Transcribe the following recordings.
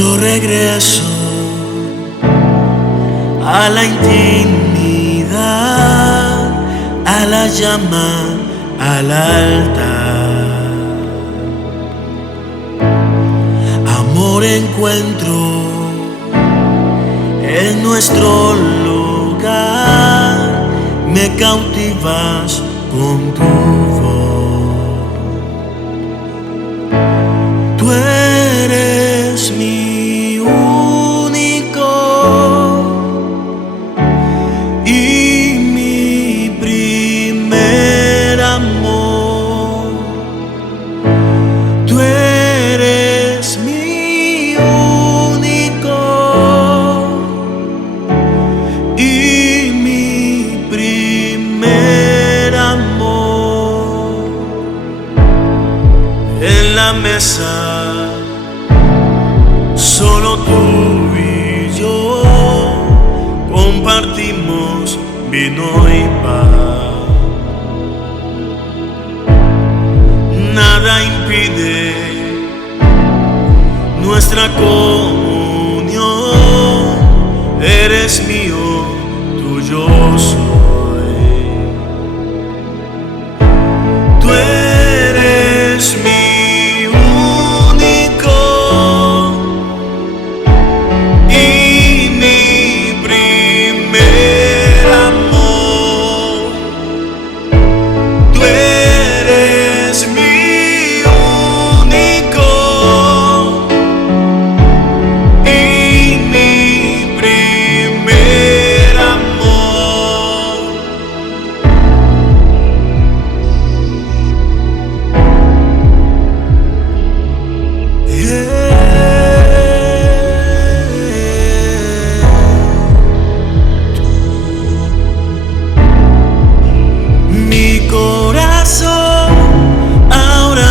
Yo regreso a la intimidad, a la llama, al altar. Amor encuentro en nuestro lugar, me cautivas con tu voz. Tú eres mi único y mi primer amor. Tú eres mi único y mi primer amor. En la mesa solo tú y yo compartimos vino y paz. Nada impide nuestra comunión. Eres mío, tuyo soy. Tú eres mi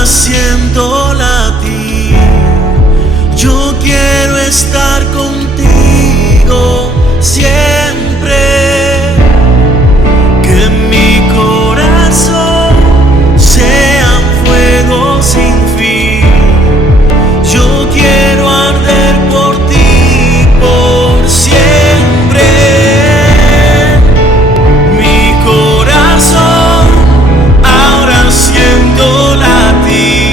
siento latir. Yo quiero estar contigo siempre. Que mi corazón sea un fuego sin fin. Yo quiero arder por ti por siempre. Mi corazón ahora siento latir.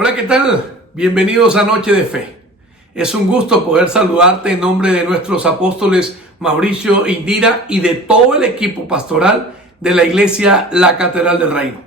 Hola, ¿qué tal? Bienvenidos a Noche de Fe. Es un gusto poder saludarte en nombre de nuestros apóstoles Mauricio e Indira y de todo el equipo pastoral de la iglesia La Catedral del Reino.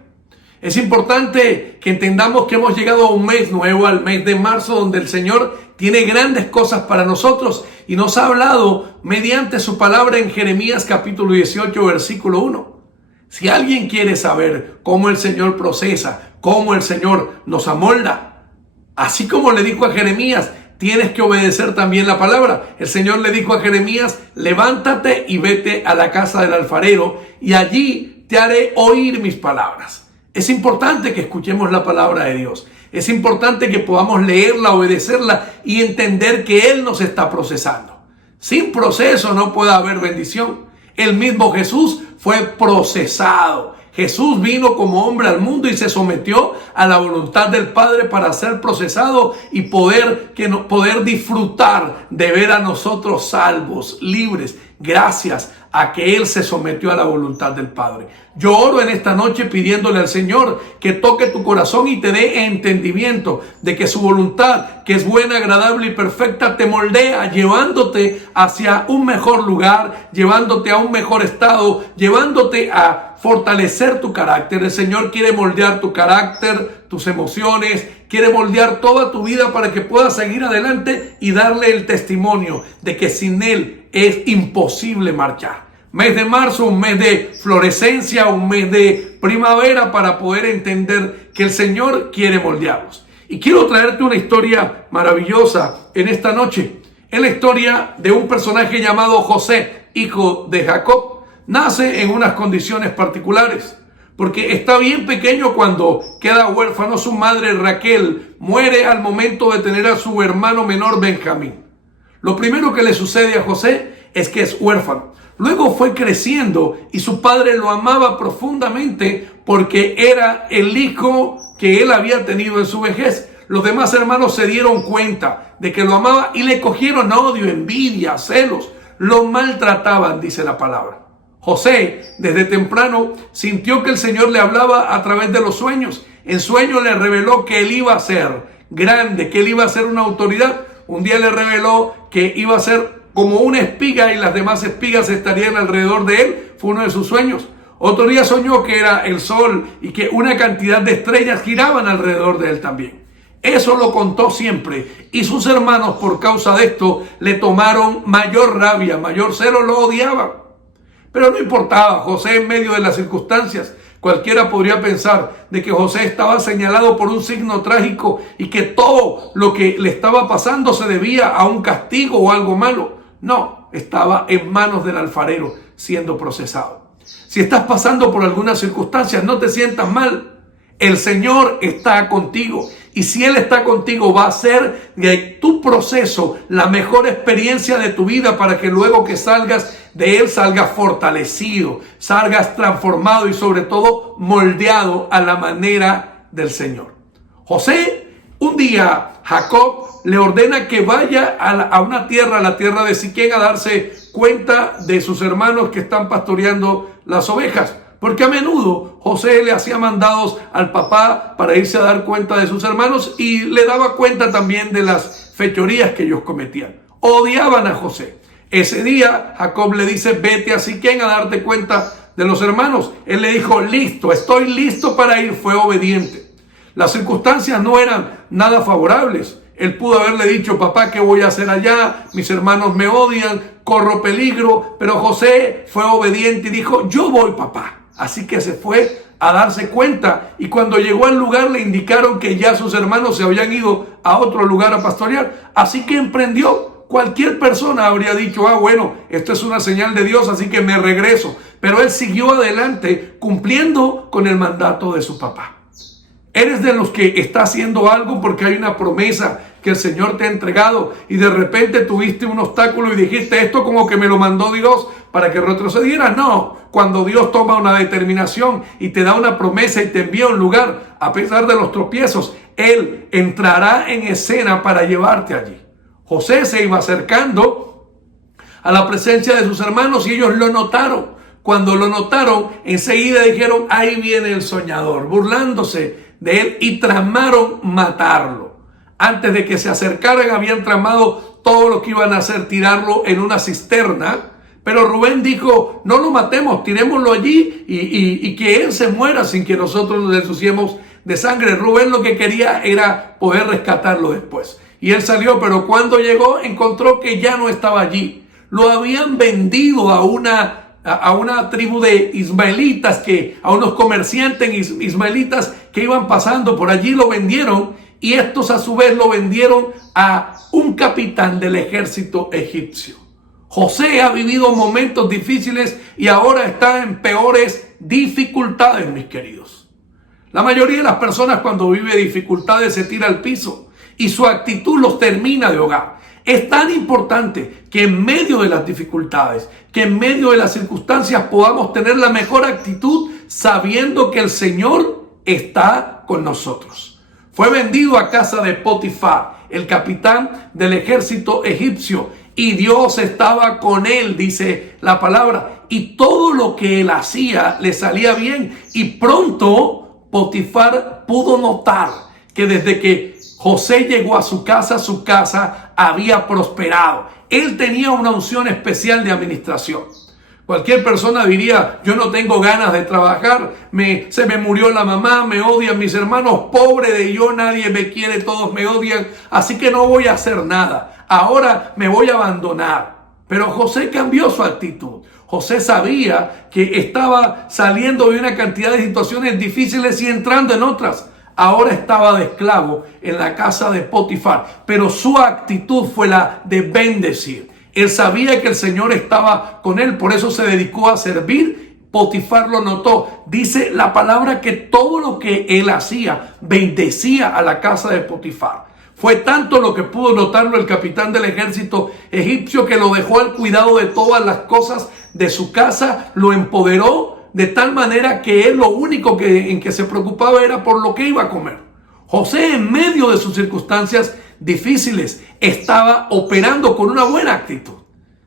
Es importante que entendamos que hemos llegado a un mes nuevo, al mes de marzo, donde el Señor tiene grandes cosas para nosotros y nos ha hablado mediante su palabra en Jeremías capítulo 18, versículo 1. Si alguien quiere saber cómo el Señor procesa, cómo el Señor nos amolda, así como le dijo a Jeremías, tienes que obedecer también la palabra. El Señor le dijo a Jeremías, levántate y vete a la casa del alfarero y allí te haré oír mis palabras. Es importante que escuchemos la palabra de Dios. Es importante que podamos leerla, obedecerla y entender que Él nos está procesando. Sin proceso no puede haber bendición. El mismo Jesús fue procesado. Jesús vino como hombre al mundo y se sometió a la voluntad del Padre para ser procesado y poder disfrutar de ver a nosotros salvos, libres, gracias a que él se sometió a la voluntad del Padre. Yo oro en esta noche pidiéndole al Señor que toque tu corazón y te dé entendimiento de que su voluntad, que es buena, agradable y perfecta, te moldea, llevándote hacia un mejor lugar, llevándote a un mejor estado, llevándote a fortalecer tu carácter. El Señor quiere moldear tu carácter, tus emociones, quiere moldear toda tu vida para que puedas seguir adelante y darle el testimonio de que sin Él es imposible marchar. Mes de marzo, un mes de florescencia, un mes de primavera para poder entender que el Señor quiere moldearnos. Y quiero traerte una historia maravillosa en esta noche. Es la historia de un personaje llamado José, hijo de Jacob. Nace en unas condiciones particulares, porque está bien pequeño cuando queda huérfano. Su madre Raquel muere al momento de tener a su hermano menor Benjamín. Lo primero que le sucede a José es que es huérfano. Luego fue creciendo y su padre lo amaba profundamente porque era el hijo que él había tenido en su vejez. Los demás hermanos se dieron cuenta de que lo amaba y le cogieron odio, envidia, celos. Lo maltrataban, dice la palabra. José, desde temprano, sintió que el Señor le hablaba a través de los sueños. En sueño le reveló que él iba a ser grande, que él iba a ser una autoridad. Un día le reveló que iba a ser como una espiga y las demás espigas estarían alrededor de él. Fue uno de sus sueños. Otro día soñó que era el sol y que una cantidad de estrellas giraban alrededor de él también. Eso lo contó siempre y sus hermanos, por causa de esto, le tomaron mayor rabia, mayor celo, lo odiaban. Pero no importaba, José, en medio de las circunstancias, cualquiera podría pensar de que José estaba señalado por un signo trágico y que todo lo que le estaba pasando se debía a un castigo o algo malo. No, estaba en manos del alfarero siendo procesado. Si estás pasando por algunas circunstancias, no te sientas mal. El Señor está contigo. Y si Él está contigo, va a hacer de tu proceso la mejor experiencia de tu vida para que luego que salgas de Él salgas fortalecido, salgas transformado y sobre todo moldeado a la manera del Señor. José, un día Jacob le ordena que vaya a una tierra, la tierra de Siquén, a darse cuenta de sus hermanos que están pastoreando las ovejas. Porque a menudo José le hacía mandados al papá para irse a dar cuenta de sus hermanos y le daba cuenta también de las fechorías que ellos cometían. Odiaban a José. Ese día Jacob le dice: vete a Siquén a darte cuenta de los hermanos. Él le dijo: listo, estoy listo para ir. Fue obediente. Las circunstancias no eran nada favorables. Él pudo haberle dicho: papá, ¿qué voy a hacer allá? Mis hermanos me odian, corro peligro. Pero José fue obediente y dijo: yo voy, papá. Así que se fue a darse cuenta, y cuando llegó al lugar le indicaron que ya sus hermanos se habían ido a otro lugar a pastorear. Así que emprendió. Cualquier persona habría dicho: bueno, esto es una señal de Dios, así que me regreso. Pero él siguió adelante cumpliendo con el mandato de su papá. Eres de los que está haciendo algo porque hay una promesa que el Señor te ha entregado y de repente tuviste un obstáculo y dijiste: esto como que me lo mandó Dios para que retrocediera. No, cuando Dios toma una determinación y te da una promesa y te envía a un lugar, a pesar de los tropiezos, Él entrará en escena para llevarte allí. José se iba acercando a la presencia de sus hermanos y ellos lo notaron. Cuando lo notaron, enseguida dijeron: ahí viene el soñador, burlándose de él, y tramaron matarlo. Antes de que se acercaran, habían tramado todo lo que iban a hacer: tirarlo en una cisterna. Pero Rubén dijo: no lo matemos, tirémoslo allí y que él se muera sin que nosotros nos ensuciemos de sangre. Rubén lo que quería era poder rescatarlo después. Y él salió, pero cuando llegó encontró que ya no estaba allí. Lo habían vendido a una tribu de ismaelitas, a unos comerciantes ismaelitas que iban pasando por allí. Lo vendieron, y estos a su vez lo vendieron a un capitán del ejército egipcio. José ha vivido momentos difíciles y ahora está en peores dificultades, mis queridos. La mayoría de las personas, cuando vive dificultades, se tira al piso y su actitud los termina de ahogar. Es tan importante que en medio de las dificultades, que en medio de las circunstancias podamos tener la mejor actitud, sabiendo que el Señor está con nosotros. Fue vendido a casa de Potifar, el capitán del ejército egipcio, y Dios estaba con él, dice la palabra, y todo lo que él hacía le salía bien. Y pronto Potifar pudo notar que desde que José llegó a su casa había prosperado. Él tenía una unción especial de administración. Cualquier persona diría: yo no tengo ganas de trabajar, se me murió la mamá, me odian mis hermanos, pobre de yo, nadie me quiere, todos me odian, así que no voy a hacer nada, ahora me voy a abandonar. Pero José cambió su actitud. José sabía que estaba saliendo de una cantidad de situaciones difíciles y entrando en otras. Ahora estaba de esclavo en la casa de Potifar, pero su actitud fue la de bendecir. Él sabía que el Señor estaba con él, por eso se dedicó a servir. Potifar lo notó. Dice la palabra que todo lo que él hacía bendecía a la casa de Potifar. Fue tanto lo que pudo notarlo el capitán del ejército egipcio, que lo dejó al cuidado de todas las cosas de su casa, lo empoderó de tal manera que él lo único en que se preocupaba era por lo que iba a comer. José, en medio de sus circunstancias difíciles, estaba operando con una buena actitud.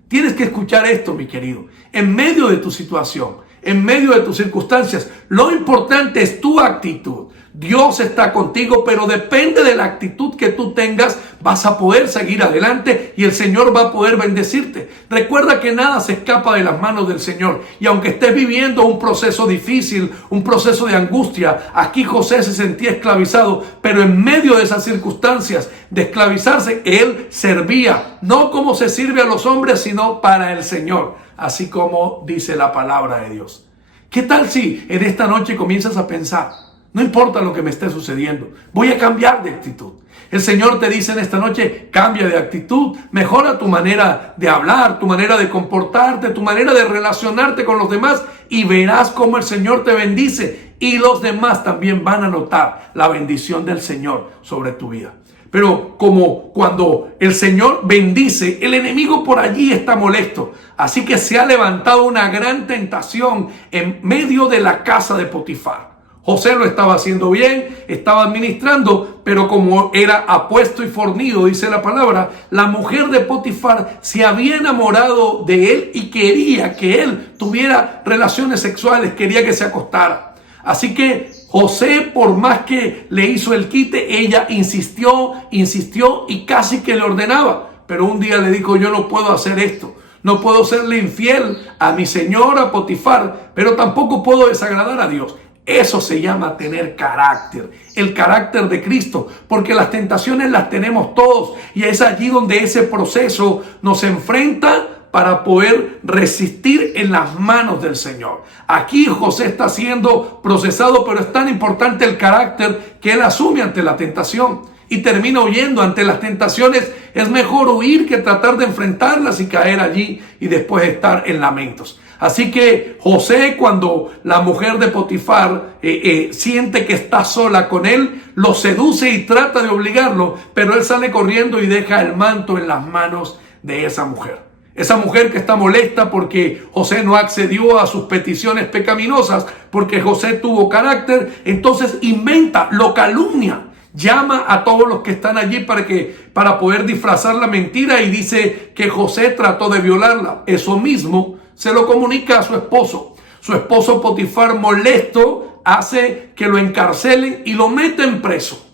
Tienes que escuchar esto, mi querido. En medio de tu situación, en medio de tus circunstancias, lo importante es tu actitud. Dios está contigo, pero depende de la actitud que tú tengas, vas a poder seguir adelante y el Señor va a poder bendecirte. Recuerda que nada se escapa de las manos del Señor. Y aunque estés viviendo un proceso difícil, un proceso de angustia, aquí José se sentía esclavizado, pero en medio de esas circunstancias de esclavizarse, él servía, no como se sirve a los hombres, sino para el Señor, así como dice la palabra de Dios. ¿Qué tal si en esta noche comienzas a pensar: no importa lo que me esté sucediendo, voy a cambiar de actitud? El Señor te dice en esta noche: cambia de actitud, mejora tu manera de hablar, tu manera de comportarte, tu manera de relacionarte con los demás, y verás cómo el Señor te bendice y los demás también van a notar la bendición del Señor sobre tu vida. Pero como cuando el Señor bendice, el enemigo por allí está molesto. Así que se ha levantado una gran tentación en medio de la casa de Potifar. José lo estaba haciendo bien, estaba administrando, pero como era apuesto y fornido, dice la palabra, la mujer de Potifar se había enamorado de él y quería que él tuviera relaciones sexuales, quería que se acostara. Así que José, por más que le hizo el quite, ella insistió y casi que le ordenaba. Pero un día le dijo: yo no puedo hacer esto. No puedo serle infiel a mi señora Potifar, pero tampoco puedo desagradar a Dios. Eso se llama tener carácter, el carácter de Cristo, porque las tentaciones las tenemos todos y es allí donde ese proceso nos enfrenta para poder resistir en las manos del Señor. Aquí José está siendo procesado, pero es tan importante el carácter que él asume ante la tentación y termina huyendo ante las tentaciones. Es mejor huir que tratar de enfrentarlas y caer allí y después estar en lamentos. Así que José, cuando la mujer de Potifar siente que está sola con él, lo seduce y trata de obligarlo, pero él sale corriendo y deja el manto en las manos de esa mujer. Esa mujer que está molesta porque José no accedió a sus peticiones pecaminosas, porque José tuvo carácter, entonces inventa, lo calumnia, llama a todos los que están allí para poder disfrazar la mentira y dice que José trató de violarla. Eso mismo se lo comunica a su esposo. Su esposo Potifar, molesto, hace que lo encarcelen y lo meten preso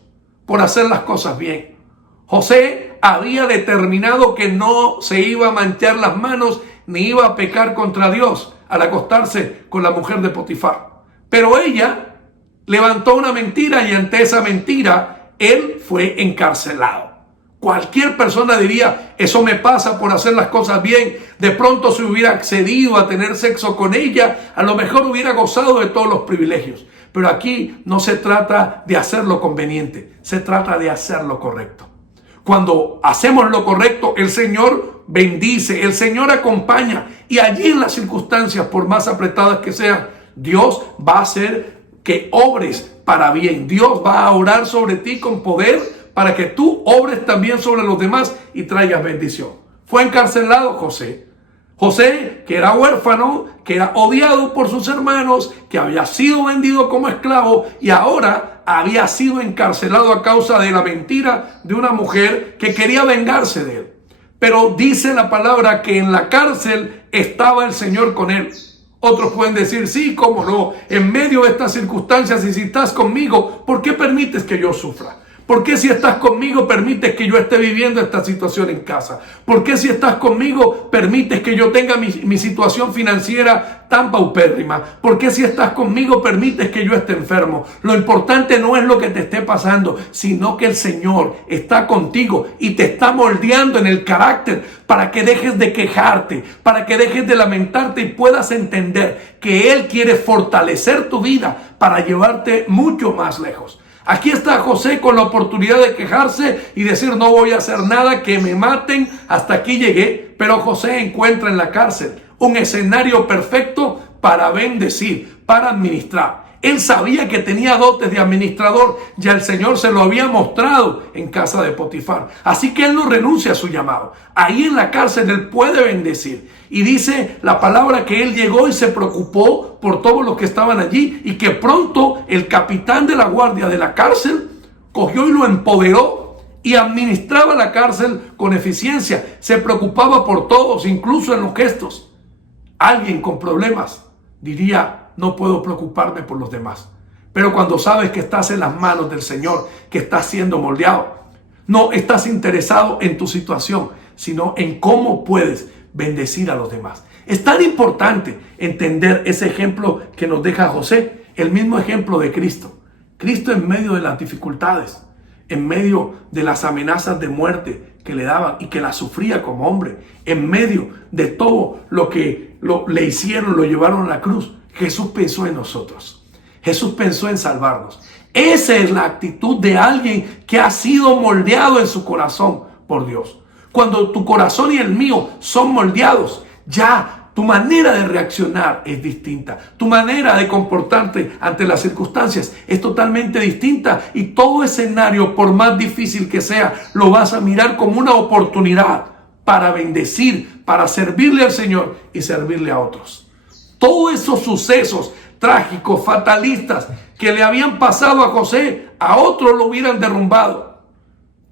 por hacer las cosas bien. José había determinado que no se iba a manchar las manos ni iba a pecar contra Dios al acostarse con la mujer de Potifar. Pero ella levantó una mentira y ante esa mentira él fue encarcelado. Cualquier persona diría: eso me pasa por hacer las cosas bien. De pronto, si hubiera accedido a tener sexo con ella, a lo mejor hubiera gozado de todos los privilegios. Pero aquí no se trata de hacer lo conveniente, se trata de hacer lo correcto. Cuando hacemos lo correcto, el Señor bendice, el Señor acompaña. Y allí en las circunstancias, por más apretadas que sean, Dios va a hacer que obres para bien. Dios va a orar sobre ti con poder para que tú obres también sobre los demás y traigas bendición. Fue encarcelado José. José, que era huérfano, que era odiado por sus hermanos, que había sido vendido como esclavo y ahora había sido encarcelado a causa de la mentira de una mujer que quería vengarse de él. pero dice la palabra que en la cárcel estaba el Señor con él. Otros pueden decir, sí, cómo no, en medio de estas circunstancias, y si estás conmigo, ¿por qué permites que yo sufra? ¿Por qué si estás conmigo permites que yo esté viviendo esta situación en casa? ¿Por qué si estás conmigo permites que yo tenga mi situación financiera tan paupérrima? ¿Por qué si estás conmigo permites que yo esté enfermo? Lo importante no es lo que te esté pasando, sino que el Señor está contigo y te está moldeando en el carácter para que dejes de quejarte, para que dejes de lamentarte y puedas entender que Él quiere fortalecer tu vida para llevarte mucho más lejos. Aquí está José con la oportunidad de quejarse y decir, no voy a hacer nada, que me maten, hasta aquí llegué. Pero José encuentra en la cárcel un escenario perfecto para bendecir, para administrar. Él sabía que tenía dotes de administrador, ya el Señor se lo había mostrado en casa de Potifar. Así que él no renuncia a su llamado. Ahí en la cárcel él puede bendecir. Y dice la palabra que él llegó y se preocupó por todos los que estaban allí, y que pronto el capitán de la guardia de la cárcel cogió y lo empoderó y administraba la cárcel con eficiencia. Se preocupaba por todos, incluso en los gestos. Alguien con problemas diría, no puedo preocuparme por los demás. Pero cuando sabes que estás en las manos del Señor, que estás siendo moldeado, no estás interesado en tu situación, sino en cómo puedes bendecir a los demás. Es tan importante entender ese ejemplo que nos deja José, el mismo ejemplo de Cristo. Cristo en medio de las dificultades, en medio de las amenazas de muerte que le daban y que las sufría como hombre, en medio de todo lo que le hicieron, lo llevaron a la cruz, Jesús pensó en nosotros. Jesús pensó en salvarnos. Esa es la actitud de alguien que ha sido moldeado en su corazón por Dios. Cuando tu corazón y el mío son moldeados, ya tu manera de reaccionar es distinta. Tu manera de comportarte ante las circunstancias es totalmente distinta. Y todo escenario, por más difícil que sea, lo vas a mirar como una oportunidad para bendecir, para servirle al Señor y servirle a otros. Todos esos sucesos trágicos, fatalistas, que le habían pasado a José, a otros lo hubieran derrumbado.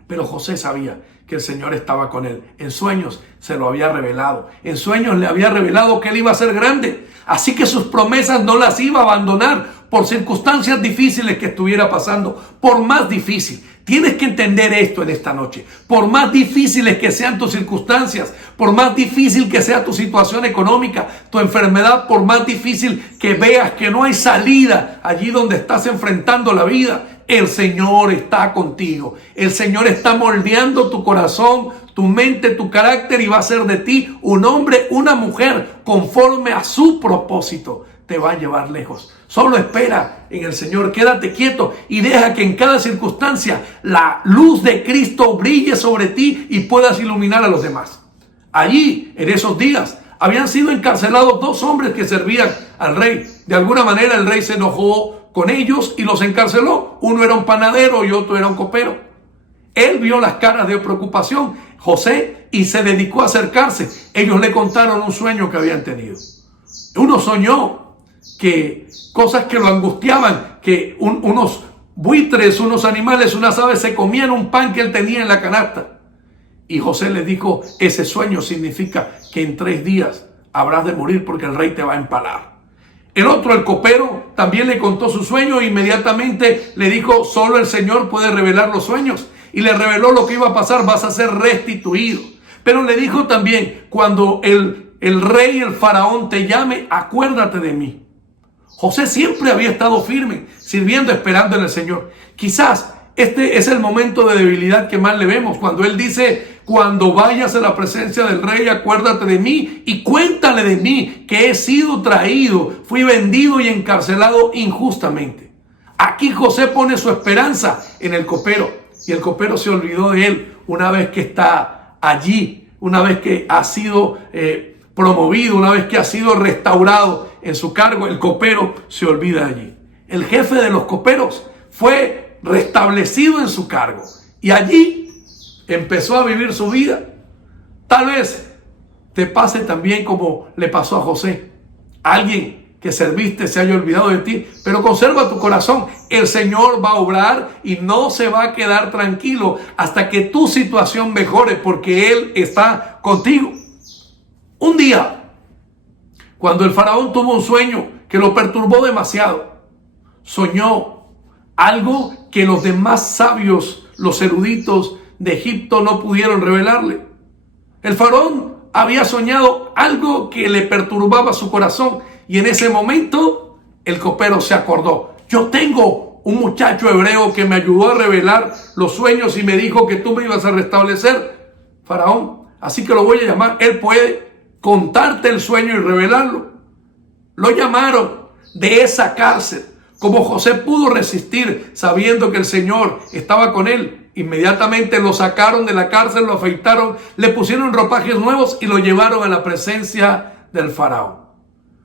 Pero José sabía que el Señor estaba con él. En sueños se lo había revelado. En sueños le había revelado que él iba a ser grande. Así que sus promesas no las iba a abandonar por circunstancias difíciles que estuviera pasando. Por más difícil. Tienes que entender esto en esta noche. Por más difíciles que sean tus circunstancias, por más difícil que sea tu situación económica, tu enfermedad, por más difícil que veas que no hay salida allí donde estás enfrentando la vida, el Señor está contigo. El Señor está moldeando tu corazón, tu mente, tu carácter, y va a hacer de ti un hombre, una mujer conforme a su propósito. Te va a llevar lejos. Solo espera en el Señor, quédate quieto y deja que en cada circunstancia la luz de Cristo brille sobre ti y puedas iluminar a los demás. Allí, en esos días, habían sido encarcelados 2 hombres que servían al rey. De alguna manera el rey se enojó con ellos y los encarceló. Uno era un panadero y otro era un copero. Él vio las caras de preocupación, José, y se dedicó a acercarse. Ellos le contaron un sueño que habían tenido. Uno soñó que cosas que lo angustiaban, que unos buitres, unos animales, unas aves se comían un pan que él tenía en la canasta. Y José le dijo, ese sueño significa que en 3 días habrás de morir porque el rey te va a empalar. El otro, el copero, también le contó su sueño e inmediatamente le dijo, solo el Señor puede revelar los sueños. Y le reveló lo que iba a pasar, vas a ser restituido. Pero le dijo también, cuando el rey, el faraón te llame, acuérdate de mí. José siempre había estado firme, sirviendo, esperando en el Señor. Quizás este es el momento de debilidad que más le vemos, cuando él dice, cuando vayas a la presencia del rey, acuérdate de mí y cuéntale de mí, que he sido traído, fui vendido y encarcelado injustamente. Aquí José pone su esperanza en el copero, y el copero se olvidó de él una vez que está allí, una vez que ha sido promovido, una vez que ha sido restaurado en su cargo. El copero se olvida allí. El jefe de los coperos fue restablecido en su cargo y allí empezó a vivir su vida. Tal vez te pase también como le pasó a José. Alguien que serviste se haya olvidado de ti, pero conserva tu corazón. El Señor va a obrar y no se va a quedar tranquilo hasta que tu situación mejore, porque Él está contigo. Un día, cuando el faraón tuvo un sueño que lo perturbó demasiado, soñó algo que los demás sabios, los eruditos de Egipto, no pudieron revelarle. El faraón había soñado algo que le perturbaba su corazón, y en ese momento el copero se acordó: yo tengo un muchacho hebreo que me ayudó a revelar los sueños y me dijo que tú me ibas a restablecer, faraón, así que lo voy a llamar. Él puede contarte el sueño y revelarlo. Lo llamaron de esa cárcel. Como José pudo resistir sabiendo que el Señor estaba con él, inmediatamente lo sacaron de la cárcel, lo afeitaron, le pusieron ropajes nuevos y lo llevaron a la presencia del faraón.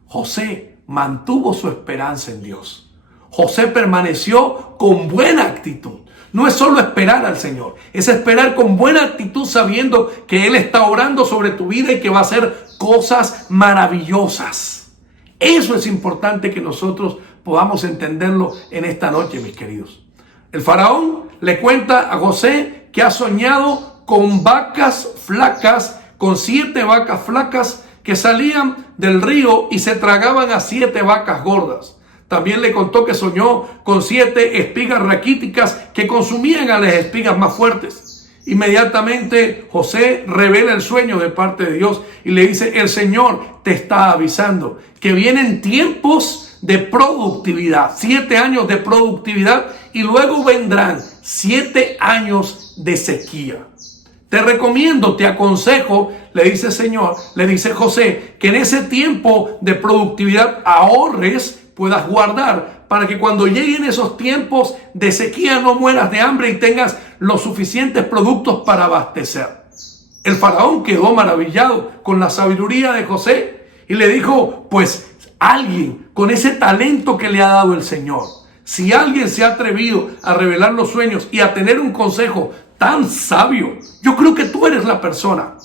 José mantuvo su esperanza en Dios. José permaneció con buena actitud. No es solo esperar al Señor, es esperar con buena actitud sabiendo que Él está orando sobre tu vida y que va a hacer cosas maravillosas. Eso es importante que nosotros podamos entenderlo en esta noche, mis queridos. El faraón le cuenta a José que ha soñado con vacas flacas, con 7 vacas flacas que salían del río y se tragaban a 7 vacas gordas. También le contó que soñó con 7 espigas raquíticas que consumían a las espigas más fuertes. Inmediatamente José revela el sueño de parte de Dios y le dice: el Señor te está avisando que vienen tiempos de productividad, 7 años de productividad, y luego vendrán 7 años de sequía. Te recomiendo, te aconsejo, le dice el Señor, le dice José, que en ese tiempo de productividad ahorres, puedas guardar, para que cuando lleguen esos tiempos de sequía no mueras de hambre y tengas los suficientes productos para abastecer. El faraón quedó maravillado con la sabiduría de José y le dijo: pues alguien con ese talento que le ha dado el Señor, si alguien se ha atrevido a revelar los sueños y a tener un consejo tan sabio, yo creo que tú eres la persona.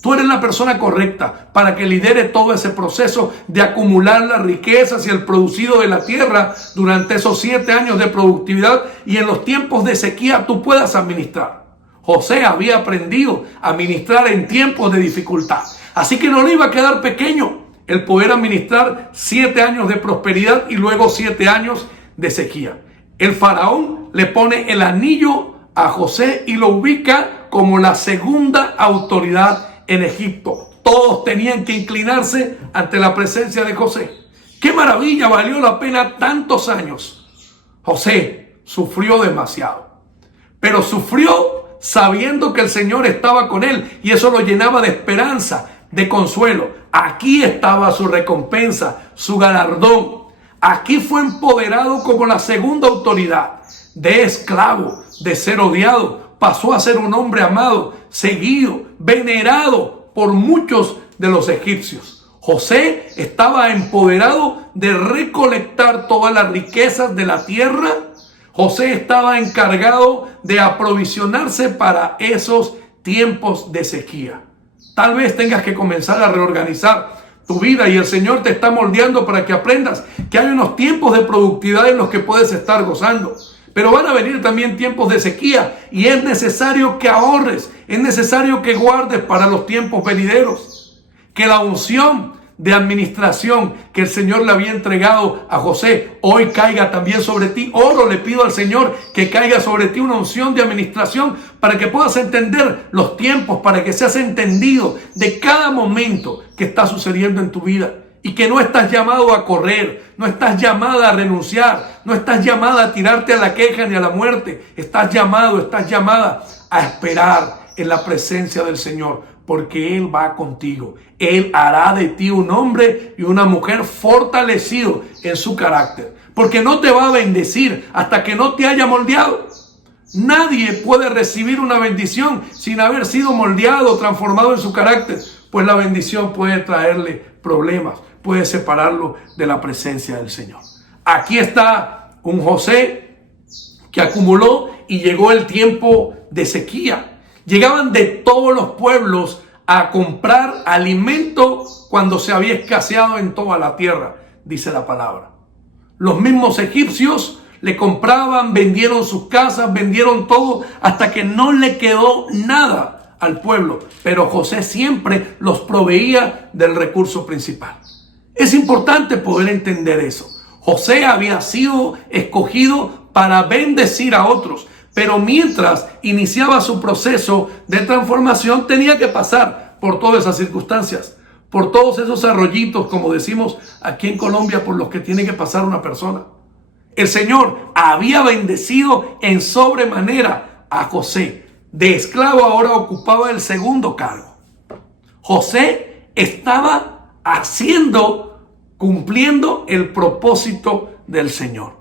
Tú eres la persona correcta para que lidere todo ese proceso de acumular las riquezas y el producido de la tierra durante esos 7 años de productividad, y en los tiempos de sequía tú puedas administrar. José había aprendido a administrar en tiempos de dificultad, así que no le iba a quedar pequeño el poder administrar 7 años de prosperidad y luego 7 años de sequía. El faraón le pone el anillo a José y lo ubica como la segunda autoridad en Egipto. Todos tenían que inclinarse ante la presencia de José. ¡Qué maravilla! Valió la pena tantos años. José sufrió demasiado, pero sufrió sabiendo que el Señor estaba con él, y eso lo llenaba de esperanza, de consuelo. Aquí estaba su recompensa, su galardón. Aquí fue empoderado como la segunda autoridad. De esclavo, de ser odiado, pasó a ser un hombre amado, seguido, venerado por muchos de los egipcios. José estaba empoderado de recolectar todas las riquezas de la tierra. José estaba encargado de aprovisionarse para esos tiempos de sequía. Tal vez tengas que comenzar a reorganizar tu vida, y el Señor te está moldeando para que aprendas que hay unos tiempos de productividad en los que puedes estar gozando. Pero van a venir también tiempos de sequía, y es necesario que ahorres, es necesario que guardes para los tiempos venideros. Que la unción de administración que el Señor le había entregado a José hoy caiga también sobre ti. Oro, le pido al Señor que caiga sobre ti una unción de administración para que puedas entender los tiempos, para que seas entendido de cada momento que está sucediendo en tu vida. Y que no estás llamado a correr, no estás llamada a renunciar, no estás llamada a tirarte a la queja ni a la muerte. Estás llamada a esperar en la presencia del Señor, porque Él va contigo. Él hará de ti un hombre y una mujer fortalecido en su carácter, porque no te va a bendecir hasta que no te haya moldeado. Nadie puede recibir una bendición sin haber sido moldeado o transformado en su carácter, pues la bendición puede traerle problemas, puede separarlo de la presencia del Señor. Aquí está un José que acumuló, y llegó el tiempo de sequía. Llegaban de todos los pueblos a comprar alimento cuando se había escaseado en toda la tierra. dice la palabra. Los mismos egipcios le compraban, vendieron sus casas, vendieron todo, hasta que no le quedó nada al pueblo. Pero José siempre los proveía del recurso principal. Es importante poder entender eso. José había sido escogido para bendecir a otros, pero mientras iniciaba su proceso de transformación tenía que pasar por todas esas circunstancias, por todos esos arroyitos, como decimos aquí en Colombia, por los que tiene que pasar una persona. El Señor había bendecido en sobremanera a José. De esclavo ahora ocupaba el segundo cargo. José estaba cumpliendo el propósito del Señor.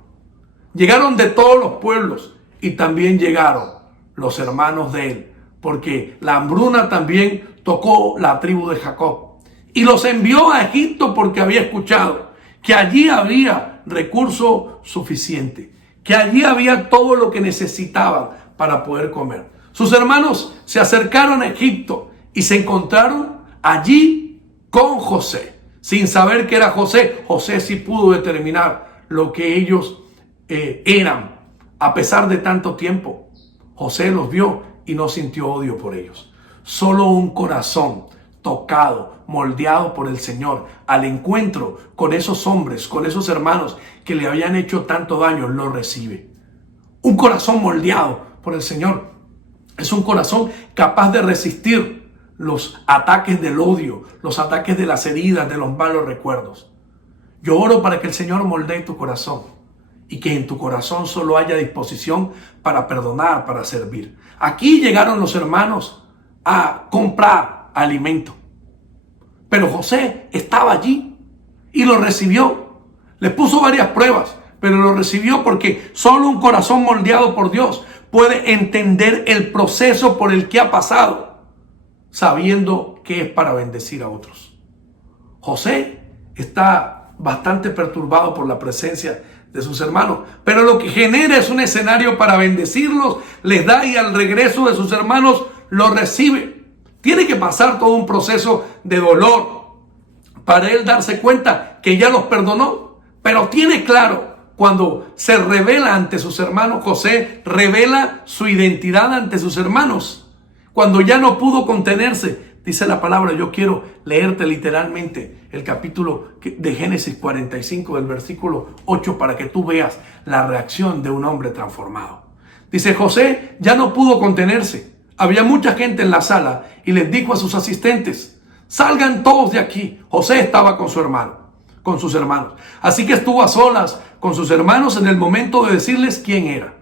Llegaron de todos los pueblos y también llegaron los hermanos de él, porque la hambruna también tocó la tribu de Jacob. Y los envió a Egipto porque había escuchado que allí había recurso suficiente, que allí había todo lo que necesitaban para poder comer. Sus hermanos se acercaron a Egipto y se encontraron allí con José. Sin saber que era José, José sí pudo determinar lo que ellos eran. A pesar de tanto tiempo, José los vio y no sintió odio por ellos. Solo un corazón tocado, moldeado por el Señor, al encuentro con esos hombres, con esos hermanos que le habían hecho tanto daño, lo recibe. Un corazón moldeado por el Señor es un corazón capaz de resistir los ataques del odio, los ataques de las heridas, de los malos recuerdos. Yo oro para que el Señor moldee tu corazón y que en tu corazón solo haya disposición para perdonar, para servir. Aquí llegaron los hermanos a comprar alimento. Pero José estaba allí y lo recibió. Le puso varias pruebas, pero lo recibió porque solo un corazón moldeado por Dios puede entender el proceso por el que ha pasado, sabiendo que es para bendecir a otros. José está bastante perturbado por la presencia de sus hermanos, pero lo que genera es un escenario para bendecirlos, les da y al regreso de sus hermanos lo recibe. Tiene que pasar todo un proceso de dolor para él darse cuenta que ya los perdonó, pero tiene claro, cuando se revela ante sus hermanos, José revela su identidad ante sus hermanos. Cuando ya no pudo contenerse, dice la palabra, yo quiero leerte literalmente el capítulo de Génesis 45 del versículo 8 para que tú veas la reacción de un hombre transformado. Dice, José ya no pudo contenerse. Había mucha gente en la sala y les dijo a sus asistentes, salgan todos de aquí. José estaba con sus hermanos. Así que estuvo a solas con sus hermanos en el momento de decirles quién era.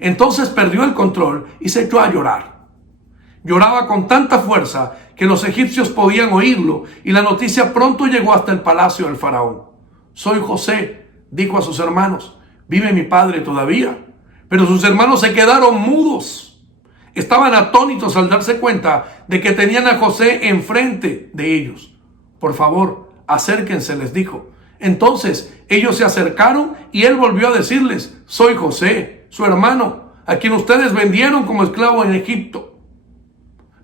Entonces perdió el control y se echó a llorar. Lloraba con tanta fuerza que los egipcios podían oírlo y la noticia pronto llegó hasta el palacio del faraón. Soy José, dijo a sus hermanos. ¿Vive mi padre todavía? Pero sus hermanos se quedaron mudos. Estaban atónitos al darse cuenta de que tenían a José enfrente de ellos. Por favor, acérquense, les dijo. Entonces ellos se acercaron y él volvió a decirles, soy José, su hermano, a quien ustedes vendieron como esclavo en Egipto.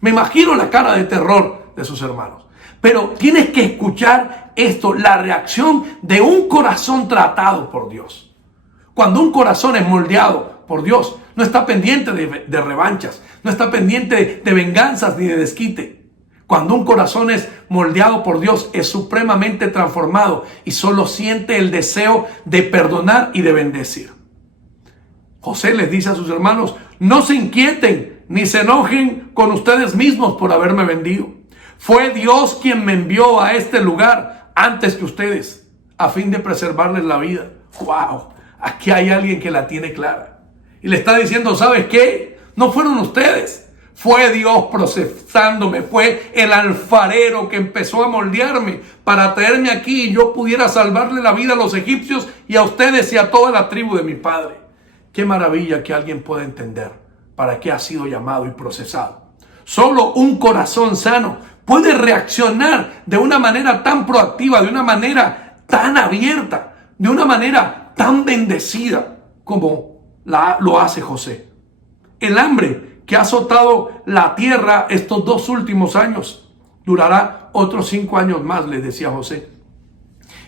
Me imagino la cara de terror de sus hermanos. Pero tienes que escuchar esto, la reacción de un corazón tratado por Dios. Cuando un corazón es moldeado por Dios, no está pendiente de revanchas, no está pendiente de venganzas ni de desquite. Cuando un corazón es moldeado por Dios, es supremamente transformado y solo siente el deseo de perdonar y de bendecir. José les dice a sus hermanos, no se inquieten ni se enojen con ustedes mismos por haberme vendido. Fue Dios quien me envió a este lugar antes que ustedes, a fin de preservarles la vida. ¡Wow! Aquí hay alguien que la tiene clara. Y le está diciendo, ¿sabes qué? No fueron ustedes. Fue Dios procesándome. Fue el alfarero que empezó a moldearme para traerme aquí y yo pudiera salvarle la vida a los egipcios y a ustedes y a toda la tribu de mi padre. Qué maravilla que alguien pueda entender para qué ha sido llamado y procesado. Solo un corazón sano puede reaccionar de una manera tan proactiva, de una manera tan abierta, de una manera tan bendecida como lo hace José. El hambre que ha azotado la tierra estos 2 últimos años durará otros 5 años más, les decía José.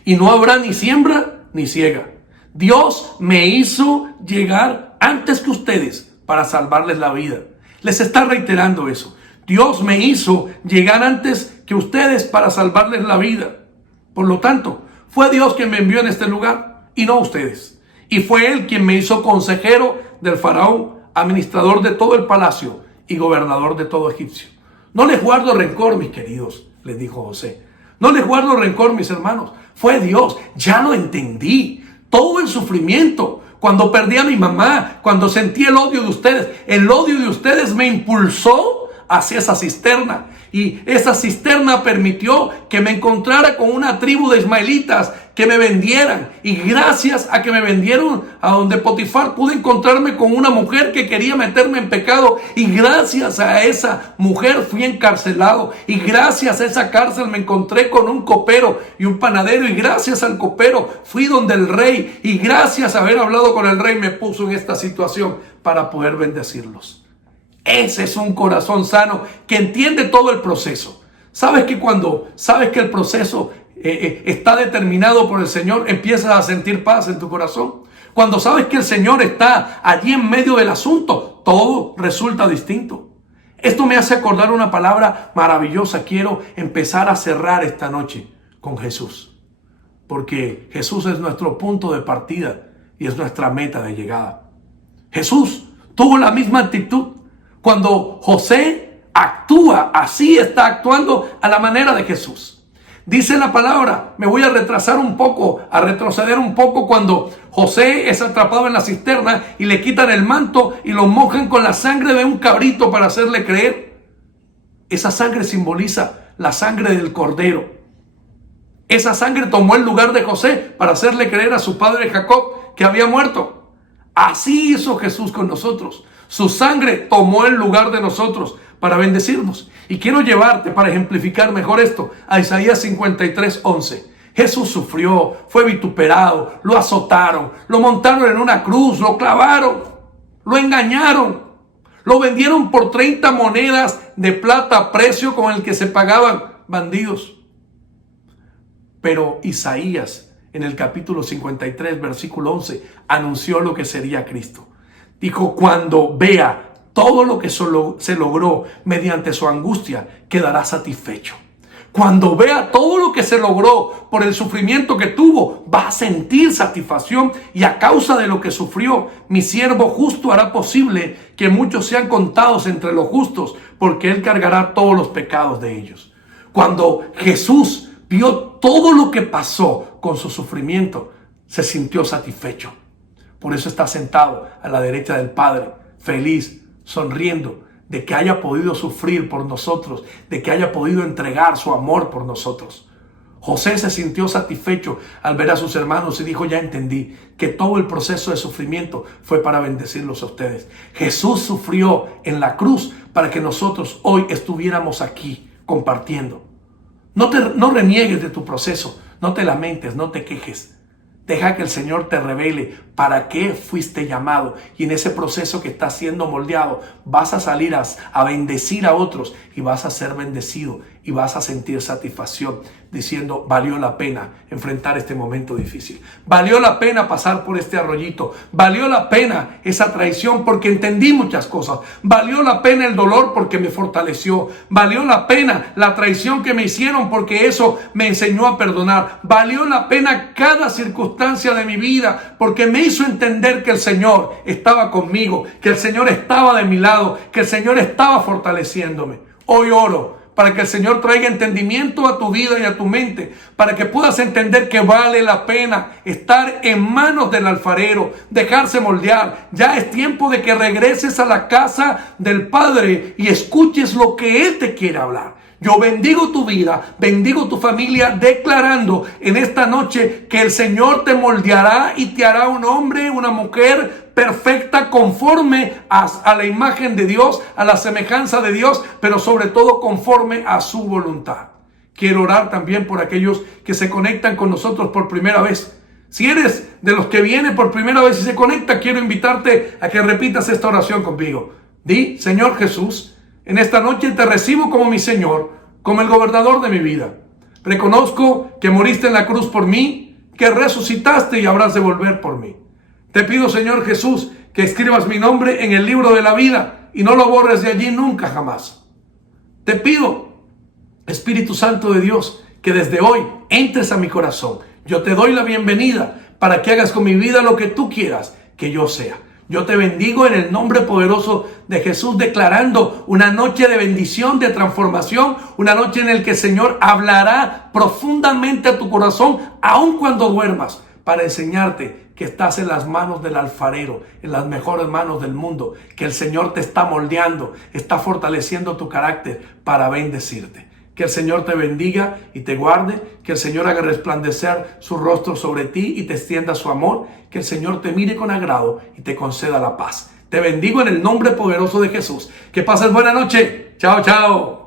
y no habrá ni siembra ni siega. Dios me hizo llegar antes que ustedes para salvarles la vida. Les está reiterando eso. Dios me hizo llegar antes que ustedes para salvarles la vida. Por lo tanto, fue Dios quien me envió en este lugar y no ustedes. Y fue Él quien me hizo consejero del faraón, administrador de todo el palacio y gobernador de todo Egipcio. No les guardo rencor, mis queridos, les dijo José. No les guardo rencor, mis hermanos. Fue Dios, ya lo entendí. Todo el sufrimiento, cuando perdí a mi mamá, cuando sentí el odio de ustedes me impulsó hacia esa cisterna. Y esa cisterna permitió que me encontrara con una tribu de ismaelitas que me vendieran. Y gracias a que me vendieron a donde Potifar, pude encontrarme con una mujer que quería meterme en pecado. Y gracias a esa mujer fui encarcelado. Y gracias a esa cárcel me encontré con un copero y un panadero. Y gracias al copero fui donde el rey. Y gracias a haber hablado con el rey me puso en esta situación para poder bendecirlos. Ese es un corazón sano que entiende todo el proceso. Sabes que cuando sabes que el proceso está determinado por el Señor, empiezas a sentir paz en tu corazón. Cuando sabes que el Señor está allí en medio del asunto, todo resulta distinto. Esto me hace acordar una palabra maravillosa. Quiero empezar a cerrar esta noche con Jesús, porque Jesús es nuestro punto de partida y es nuestra meta de llegada. Jesús tuvo la misma actitud. Cuando José actúa, así está actuando a la manera de Jesús. Dice la palabra, me voy a retroceder un poco, cuando José es atrapado en la cisterna y le quitan el manto y lo mojan con la sangre de un cabrito para hacerle creer. Esa sangre simboliza la sangre del cordero. Esa sangre tomó el lugar de José para hacerle creer a su padre Jacob que había muerto. Así hizo Jesús con nosotros. Su sangre tomó el lugar de nosotros para bendecirnos. Y quiero llevarte, para ejemplificar mejor esto, a Isaías 53:11. Jesús sufrió, fue vituperado, lo azotaron, lo montaron en una cruz, lo clavaron, lo engañaron, lo vendieron por 30 monedas de plata, precio con el que se pagaban bandidos. Pero Isaías, en el capítulo 53, versículo 11, anunció lo que sería Cristo. Dijo, cuando vea todo lo que se logró mediante su angustia, quedará satisfecho. Cuando vea todo lo que se logró por el sufrimiento que tuvo, va a sentir satisfacción, y a causa de lo que sufrió, mi siervo justo hará posible que muchos sean contados entre los justos, porque él cargará todos los pecados de ellos. Cuando Jesús vio todo lo que pasó con su sufrimiento, se sintió satisfecho. Por eso está sentado a la derecha del Padre, feliz, sonriendo, de que haya podido sufrir por nosotros, de que haya podido entregar su amor por nosotros. José se sintió satisfecho al ver a sus hermanos y dijo, ya entendí que todo el proceso de sufrimiento fue para bendecirlos a ustedes. Jesús sufrió en la cruz para que nosotros hoy estuviéramos aquí compartiendo. No reniegues de tu proceso, no te lamentes, no te quejes. Deja que el Señor te revele para qué fuiste llamado. Y en ese proceso que estás siendo moldeado, vas a salir a bendecir a otros. Y vas a ser bendecido. Y vas a sentir satisfacción diciendo, valió la pena enfrentar este momento difícil. Valió la pena pasar por este arroyito. Valió la pena esa traición porque entendí muchas cosas. Valió la pena el dolor porque me fortaleció. Valió la pena la traición que me hicieron porque eso me enseñó a perdonar. Valió la pena cada circunstancia de mi vida porque me hizo entender que el Señor estaba conmigo, que el Señor estaba de mi lado, que el Señor estaba fortaleciéndome. Hoy oro para que el Señor traiga entendimiento a tu vida y a tu mente, para que puedas entender que vale la pena estar en manos del alfarero, dejarse moldear. Ya es tiempo de que regreses a la casa del Padre y escuches lo que Él te quiere hablar. Yo bendigo tu vida, bendigo tu familia, declarando en esta noche que el Señor te moldeará y te hará un hombre, una mujer perfecta conforme a la imagen de Dios, a la semejanza de Dios, pero sobre todo conforme a su voluntad. Quiero orar también por aquellos que se conectan con nosotros por primera vez. Si eres de los que viene por primera vez y se conecta, quiero invitarte a que repitas esta oración conmigo. Di, Señor Jesús, en esta noche te recibo como mi Señor, como el gobernador de mi vida. Reconozco que moriste en la cruz por mí, que resucitaste y habrás de volver por mí. Te pido, Señor Jesús, que escribas mi nombre en el libro de la vida y no lo borres de allí nunca jamás. Te pido, Espíritu Santo de Dios, que desde hoy entres a mi corazón. Yo te doy la bienvenida para que hagas con mi vida lo que tú quieras que yo sea. Yo te bendigo en el nombre poderoso de Jesús, declarando una noche de bendición, de transformación, una noche en la que el Señor hablará profundamente a tu corazón, aun cuando duermas, para enseñarte que estás en las manos del alfarero, en las mejores manos del mundo, que el Señor te está moldeando, está fortaleciendo tu carácter para bendecirte. Que el Señor te bendiga y te guarde, que el Señor haga resplandecer su rostro sobre ti y te extienda su amor, que el Señor te mire con agrado y te conceda la paz. Te bendigo en el nombre poderoso de Jesús. Que pases buena noche. Chao, chao.